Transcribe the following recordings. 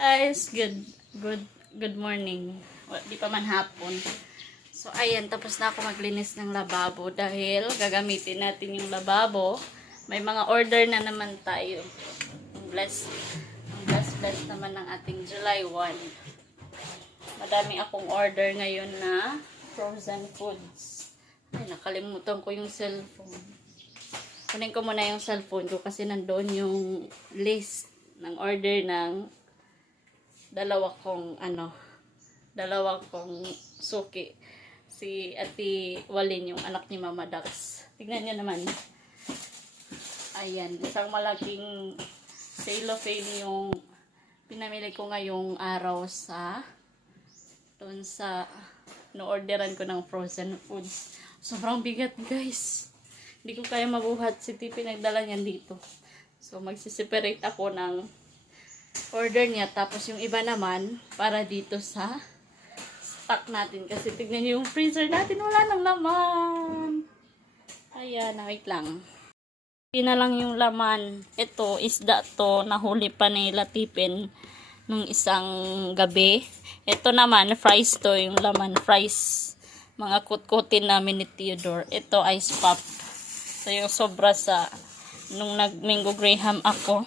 Guys, good good good morning. Wa- Di pa man hapon. So ayan, tapos na ako maglinis ng lababo dahil gagamitin natin yung lababo. May mga order na naman tayo. Bless, bless bless naman ng ating July 1. Madami akong order ngayon na frozen foods. Ay, nakalimutan ko yung cellphone. Kunin ko muna yung cellphone ko kasi nandoon yung list ng order ng dalawa kong ano, dalawa kong suki. Si Ati Walin, yung anak ni Mama Dax. Tignan nyo naman. Ayan, isang malaking cellophane yung pinamili ko ngayong araw sa doon sa no-orderan ko ng frozen foods. Sobrang bigat, guys. Hindi ko kaya mabuhat. Si Tipi nagdala niyan dito. So, magsiseparate ako ng order niya. Tapos yung iba naman, para dito sa stock natin. Kasi tignan niyo yung freezer natin, wala nang laman. Ayan, wait lang. Hindi na lang yung laman. Ito, isda to, nahuli pa ni Latipin nung isang gabi. Ito naman, fries to, yung laman, fries. Mga kutkutin namin ni Theodore. Ito, ice pop. So, yung sobra sa nung nag-mango graham ako.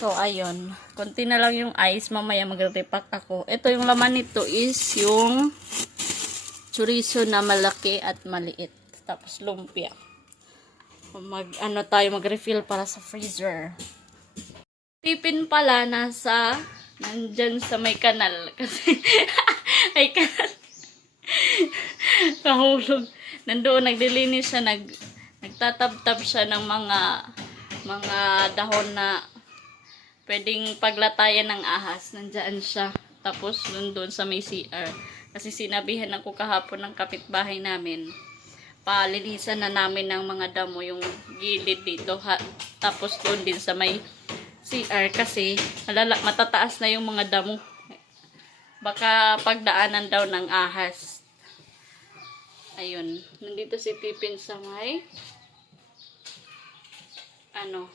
So, ayun. Konti na lang yung ice. Mamaya magre-repack ako. Ito yung laman nito is yung chorizo na malaki at maliit. Tapos lumpia. Mag, ano tayo, mag-refill para sa freezer. Tipin pala nasa, nandyan sa may kanal. Kasi, ay kanal. Kahulog. Nandoon, naglilinis siya, nag, nagtatabtab siya ng mga, mga dahon na pwedeng paglatayan ng ahas. Nandyan siya. Tapos, nandun sa may CR. Kasi sinabihan ako kahapon ng kapitbahay namin. Palinisan na namin ng mga damo yung gilid dito. Ha, tapos doon din sa may CR kasi malala, matataas na yung mga damo. Baka pagdaanan daw ng ahas. Ayun. Nandito si Pipin sa may ano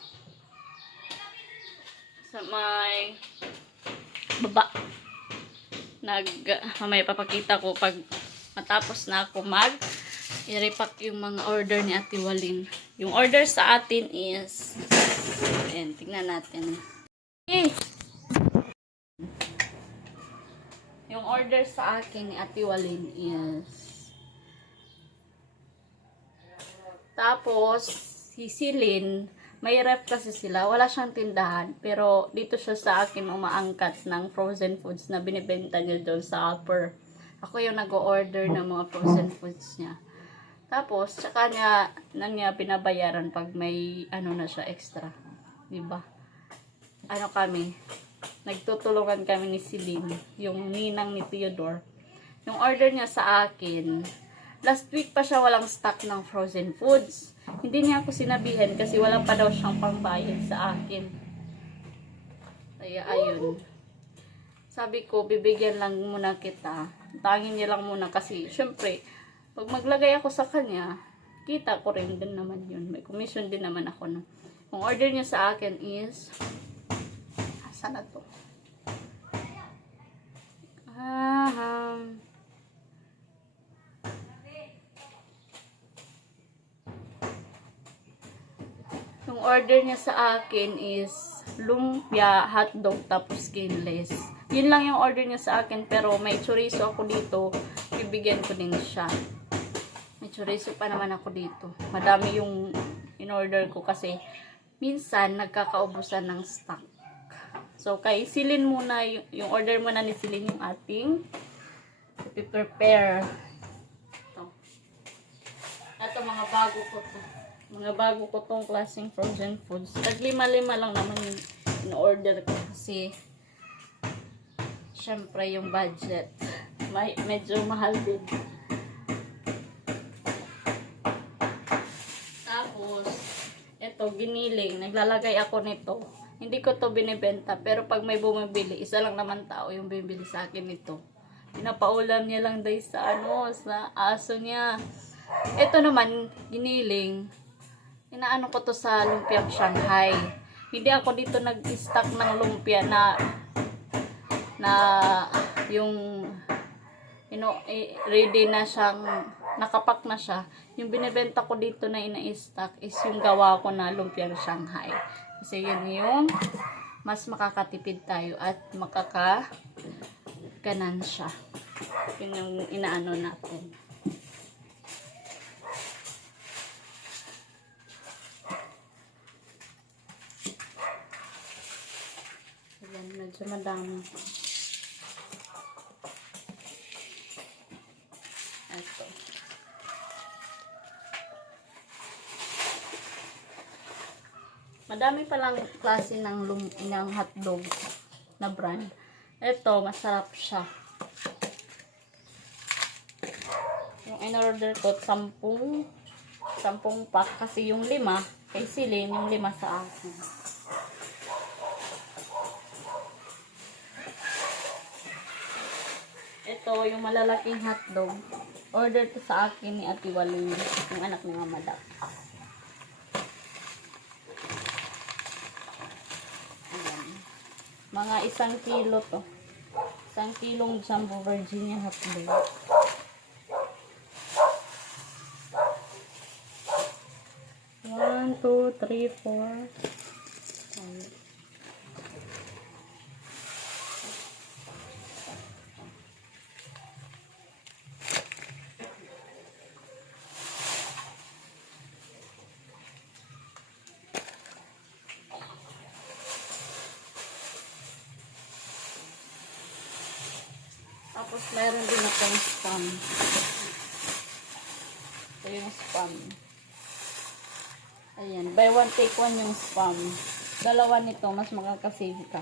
sa may baba nag mamaya papakita ko pag matapos na ako mag i-repack yung mga order ni Ate Walin. Yung order sa atin is ayan, tingnan natin. Eh! Yung order sa akin ni Ate Walin is tapos si Silin may ref kasi sila, wala siyang tindahan, pero dito siya sa akin umaangkat ng frozen foods na binibenta niya doon sa upper. Ako yung nag-order ng mga frozen foods niya. Tapos, tsaka niya, nang niya pinabayaran pag may, ano na siya, extra. Diba? Ano kami, nagtutulungan kami ni Celine, yung ninang ni Theodore. Yung order niya sa akin, last week pa siya walang stock ng frozen foods. Hindi niya ako sinabihan kasi wala pa daw siyang pangbayad sa akin. Kaya ayun. Sabi ko, bibigyan lang muna kita. Tangin niya lang muna kasi, syempre, pag maglagay ako sa kanya, kita ko rin din naman yun. May commission din naman ako. No? Ang order niya sa akin is, saan na to? Ah, um, order niya sa akin is lumpia, hotdog, tapos skinless. Yun lang yung order niya sa akin, pero may chorizo ako dito. Bibigyan ko din siya. May chorizo pa naman ako dito. Madami yung in-order ko kasi minsan nagkakaubusan ng stock. So, kay Silin muna, yung, yung order muna ni Silin yung ating prepare. Ito. Ito mga bago ko to. Mga bago ko tong klaseng frozen foods. Tag lima-lima lang naman yung in-order ko kasi syempre yung budget. May, medyo mahal din. Tapos, ito, giniling. Naglalagay ako nito. Hindi ko to binibenta. Pero pag may bumibili, isa lang naman tao yung bibili sa akin nito. Pinapaulam niya lang dahil sa ano, sa aso niya. Ito naman, giniling. Inaano ko to sa lumpiang Shanghai. hindi ako dito nag-stock ng lumpia na na yung you know, ready na siyang nakapak na siya. Yung binibenta ko dito na ina-stock is yung gawa ko na lumpia Shanghai. Kasi yun yung mas makakatipid tayo at makaka ganansya. Yun yung inaano natin. Ayan, medyo madami. Ito. Madami palang klase ng, lum ng hotdog na brand. Ito, masarap siya. Yung in-order ko, sampung, sampung pack. Kasi yung lima, kay Silin, yung lima sa akin. Ito, yung malalaking hotdog. Order to sa akin ni Ate Walin, yung anak ni Mama Dak. Mga isang kilo to. Isang kilong Jumbo Virginia hotdog. One, two, three, four, five. Tapos akong spam. Ito yung spam. Ayan. Buy one, take one yung spam. Dalawa nito, mas makakasave ka.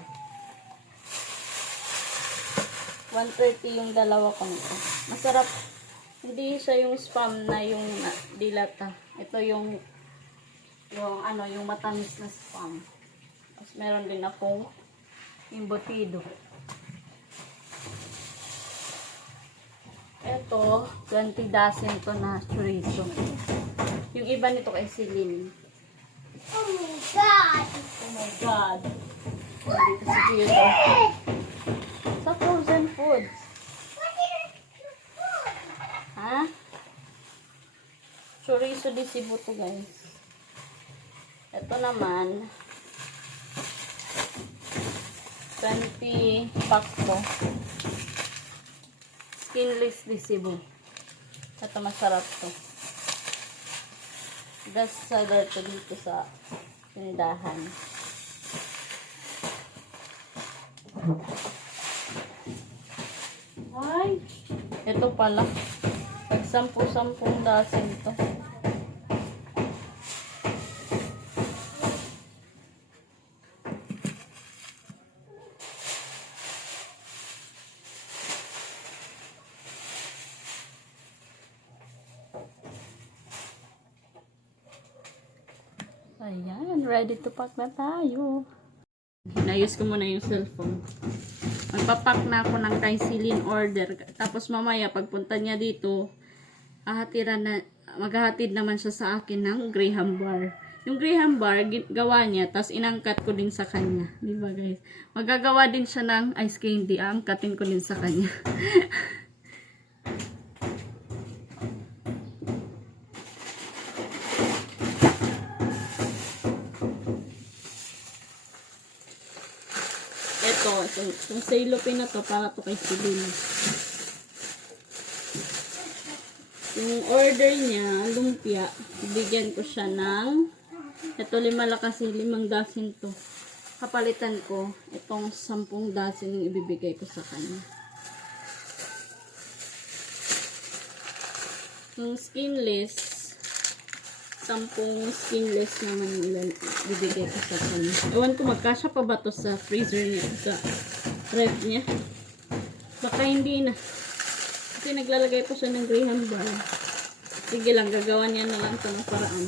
130 yung dalawa ko nito. Masarap. Hindi siya yung spam na yung dilata. Ito yung yung ano, yung matamis na spam. Tapos meron din akong embutido. Ito, 20 dozen to na chorizo. Yung iba nito kay Celine. Oh my god! Oh my God. Dito si Theodore. Sa frozen foods. Ha? Chorizo di Cebu to guys. Ito naman. 20 pack to. Skinless di Cebu. Ito masarap to. Best seller to dito sa tindahan. Ay, ito pala. Pag sampu-sampung dasin to. Ayan, ready to pack na tayo. Inayos ko muna yung cellphone. Magpapack na ako ng kay order. Tapos mamaya, pagpunta niya dito, ahatiran na, maghahatid naman siya sa akin ng Graham bar. Yung Graham bar, gawa niya, tapos inangkat ko din sa kanya. Di ba guys? Magagawa din siya ng ice candy. Aangkatin ko din sa kanya. Ito, itong, cellophane na to, para to kay Celine. Yung order niya, lumpia, bigyan ko siya ng, ito lima lang kasi, limang dasin to. Kapalitan ko, itong sampung dasin yung ibibigay ko sa kanya. Yung skinless, sampung skinless naman yung bibigay ko sa kanya. Ewan ko magkasya pa ba to sa freezer niya, sa ref niya. Baka hindi na. Kasi naglalagay pa siya ng graham bar. Sige lang, gagawa niya na lang ito ng paraan.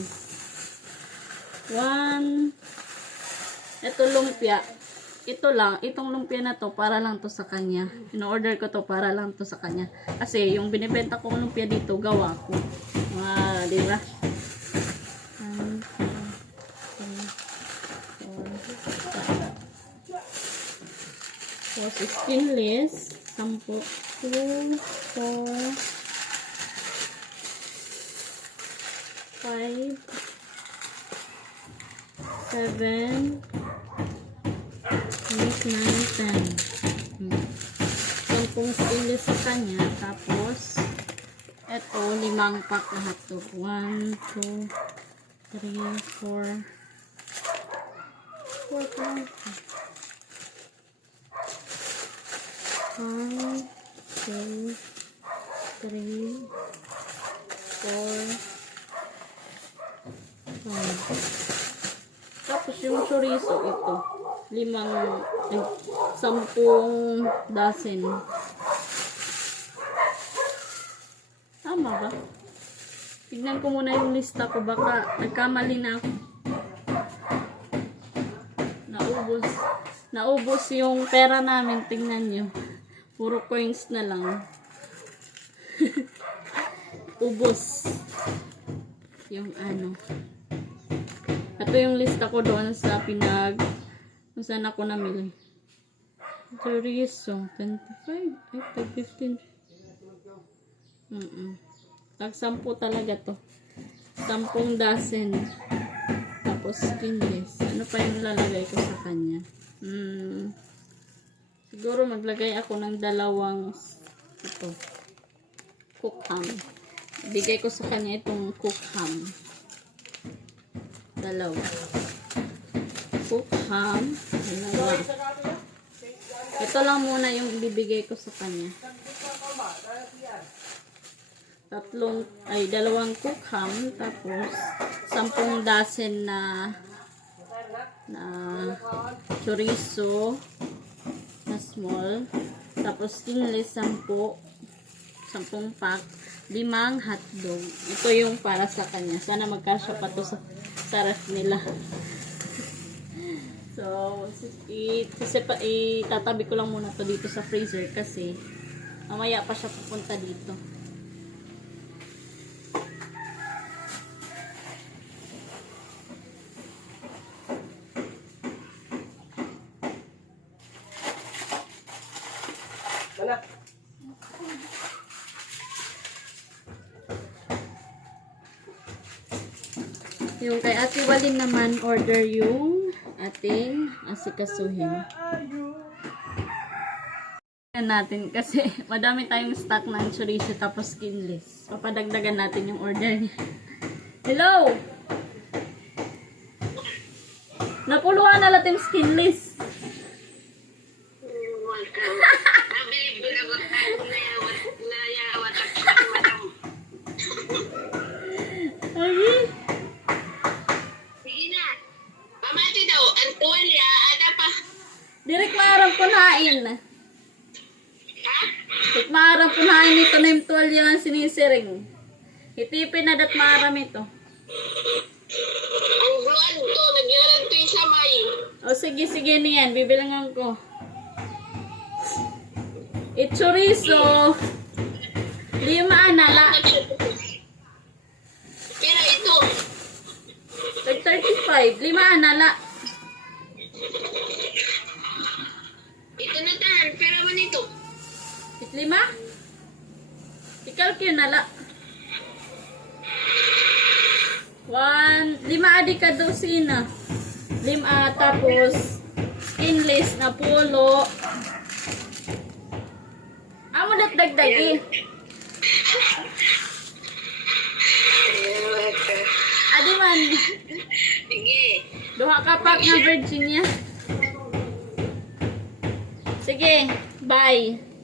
One. Ito lumpia. Ito lang, itong lumpia na to, para lang to sa kanya. In-order ko to, para lang to sa kanya. Kasi yung binibenta kong lumpia dito, gawa ko. Ah, di ba? Tapos, stainless, sampo. 5, 7, 8, 9, 10. Hmm. Sampung stainless sa kanya. Tapos, eto, limang pack lahat to. 1, 2, 3, 4, 4 pa 1, 2, 3, 4, 5. Tapos yung chorizo ito. Limang, ay, sampung dozen. Tama ba? Tignan ko muna yung lista ko. Baka nagkamali na ako. Naubos. Naubos yung pera namin. Tingnan nyo. Puro coins na lang. Ubos. Yung ano. Ito yung lista ko doon sa pinag... Kung saan ako namili. Chorizo. 25. Ay, tag 15. Mm-mm. Tag 10 talaga to. 10 dozen. Tapos skinless. Ano pa yung lalagay ko sa kanya? Hmm. Siguro maglagay ako ng dalawang ito. Cook ham. Bigay ko sa kanya itong cook ham. Dalawa. Cook ham. Dalawa. Ito lang muna yung ibibigay ko sa kanya. Tatlong, ay dalawang cook ham. Tapos, sampung dozen na na chorizo na small. Tapos skinless, sampu. Sampung pack. Limang hotdog. Ito yung para sa kanya. Sana magkasya pa to sa, sa nila. So, itatabi ko lang muna to dito sa freezer kasi mamaya pa siya pupunta dito. Yung kay Ate Walin naman, order yung ating asikasuhin. Yan natin kasi madami tayong stock ng chorizo tapos skinless. Papadagdagan natin yung order niya. Hello! Napuluhan na natin yung skinless. Ay, Sige na. Pamati daw, ang tuwalya, ada pa. Direk maarang punain. Ha? Dik maarang punain ito na yung tuwalya ang sinisiring. Itipin na dat maaram ito. Ang gluan to, nagyaran to yung samay. O sige, sige niyan. Bibilangan ko. Ichorizo. Lima anala. Pero ito, Like 35. Lima anala. ito na tan, pero man ito. Lima? Ikalkyo nala. One. Lima adi ka dosina. Lima tapos skinless na pulo. Amo dat dagdagi. Adi man. Sige. Duha ka pack na Virginia. Sige, bye.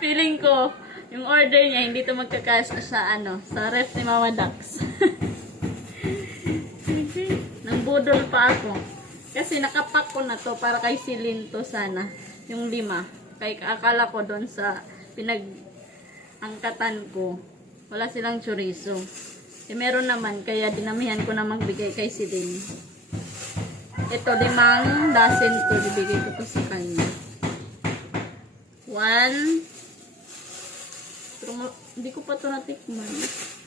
Feeling ko, yung order niya, hindi to magkakasya sa ano, sa ref ni Mama Dax. Nang budol pa ako. Kasi nakapack ko na to para kay Silin to sana. Yung lima. Kay akala ko doon sa pinag angkatan ko. Wala silang chorizo. Eh, meron naman, kaya dinamihan ko na magbigay kay Silin. Ito, limang dozen to, bibigay ko to sa kanya. One. Pero ma- hindi ko pa to natikman.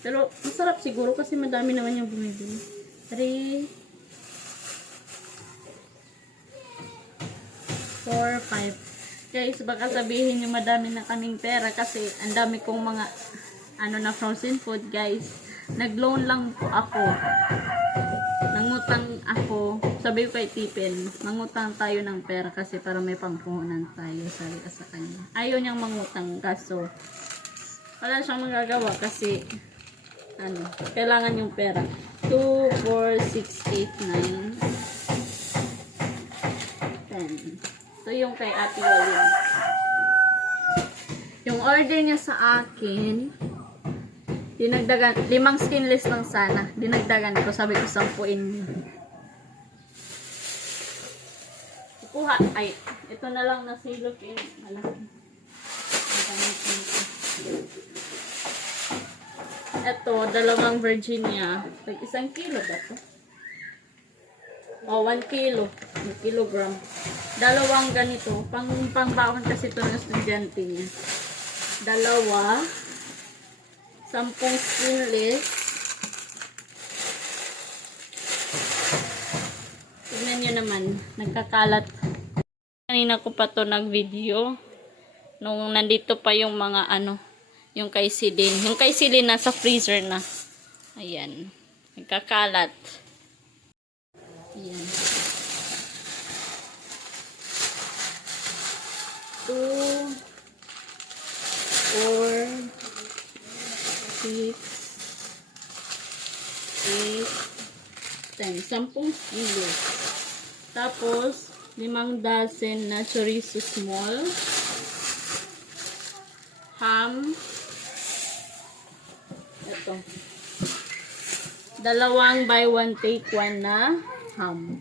Pero masarap siguro kasi madami naman yung bumibili. Three. 4, 5. Guys, baka sabihin nyo madami na kaming pera kasi ang dami kong mga ano na frozen food, guys. Nag-loan lang po ako. Nangutang ako. Sabi ko kay Tipin, mangutang tayo ng pera kasi para may pangpuhunan tayo. Sabi ko sa kanya. Ayaw niyang mangutang kaso wala siyang magagawa kasi ano, kailangan yung pera. 2, 4, 6, 8, 9, 10. Ito yung kay Ate Walin. Yung order niya sa akin, dinagdagan, limang skinless lang sana. Dinagdagan ko, sabi ko sampuin niyo. Kukuha, ay, ito na lang na silok in, malaki. Ito, dalawang Virginia. Tag isang kilo ba to? O, 1 kilo. 1 kilogram. Dalawang ganito. Pang, pangbaon kasi ito ng estudyante niya. Dalawa. Sampung skinless. Tignan nyo naman. Nagkakalat. Kanina ko pa to nag-video. Nung nandito pa yung mga ano, yung kay Silin. Yung kay Silin nasa freezer na. Ayan. Nagkakalat. Ayan. Two, four, six, eight, ten. Sampung kilo. Tapos, limang dozen na chorizo small. Ham. Ito. Dalawang buy one take one na ham.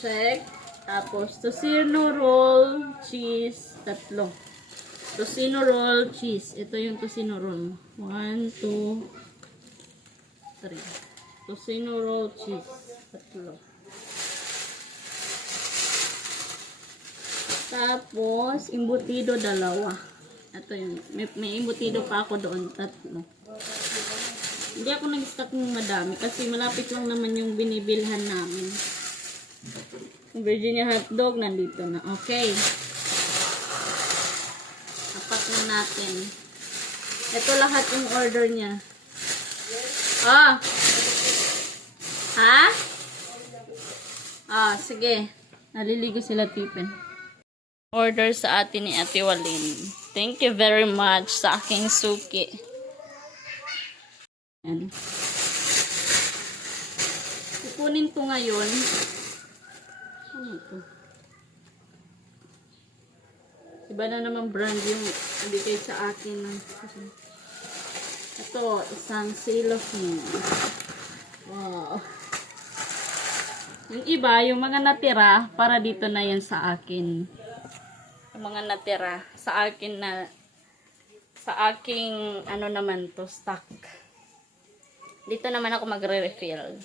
Check. Tapos, tocino roll, cheese, tatlo. Tocino roll, cheese. Ito yung tocino roll. One, two, three. Tocino roll, cheese. Tatlo. Tapos, imbutido dalawa. Ito yung, may, may imbutido pa ako doon, tatlo. Hindi ako nag-stock ng madami kasi malapit lang naman yung binibilhan namin. Virginia hotdog, nandito na. Okay. Apat na natin. Ito lahat yung order niya. Ah! Ha? Ah, sige. Naliligo sila tipin. Order sa atin ni Ate Walin. Thank you very much sa aking suki. Yan. Kukunin to ngayon. Ano ito? Iba na naman brand yung nabigay sa akin. Ito, isang cellophane. Wow. Yung iba, yung mga natira, para dito na yan sa akin. Yung mga natira, sa akin na, sa aking, ano naman to, stock. Dito naman ako magre-refill.